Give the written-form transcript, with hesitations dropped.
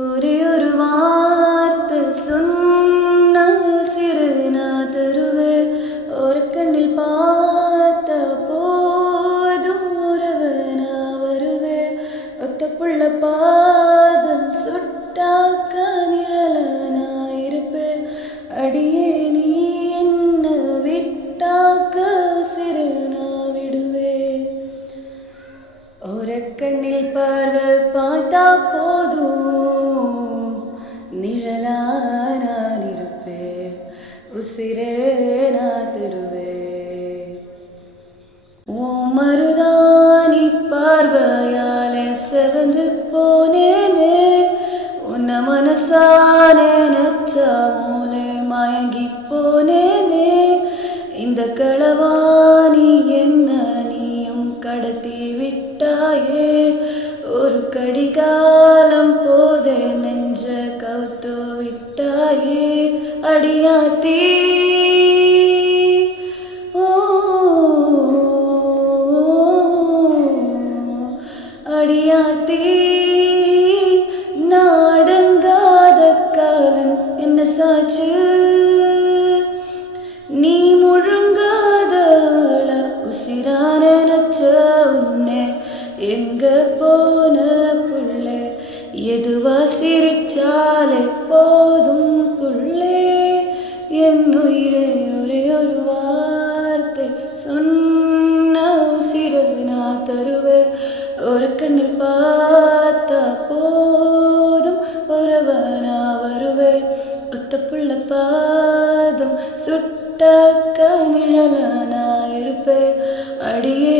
ஒரே ஒரு வார்த்தை சொன்ன உசிறு நான் தருவேன். ஒரு கண்ணில் பார்த்த போதும் உறவு நான் வருவேன். ஒத்த புள்ள பாதம் சுட்டாக்க நிழல நான் இருப்பேன். அடியே நீ என்ன விட்டாக்க உசிறு நான் விடுவேன். ஒரு கண்ணில் பார்வை பார்த்தா போதும் நிழலா நான் இருப்பேன். உசிரே நான் தருவேன். ஓ மருதாணி பார்வையால செவந்து போனேனே. உன்ன மனசாலே நச்சா மூலே மயங்கி போனேனே. இந்த களவாணி என்ன நீயும் கடத்தி விட்டாயே. ஒரு கடிகாலம் போதே நெஞ்ச கவுத்து விட்டாயே. அடியாத்தீ ஓ அடியாத்தீ நாடங்காத காலன் என்ன சாச்சு. நீ முழுங்காத உசிரான நச்ச உன்னை எங்க போன புள்ளே. எதுவா சிரிச்சாலே போதும் புள்ளே. என் உயிரே ஒரே ஒரு வார்த்தை சொன்ன உசிரை நான் தருவேன். ஒரு கண்ணில் பார்த்தா போதும் உறவ நான் வருவேன். ஒத்த புள்ள பாதம் சுட்டாக்க நிழல நான் இருப்பேன். அடியே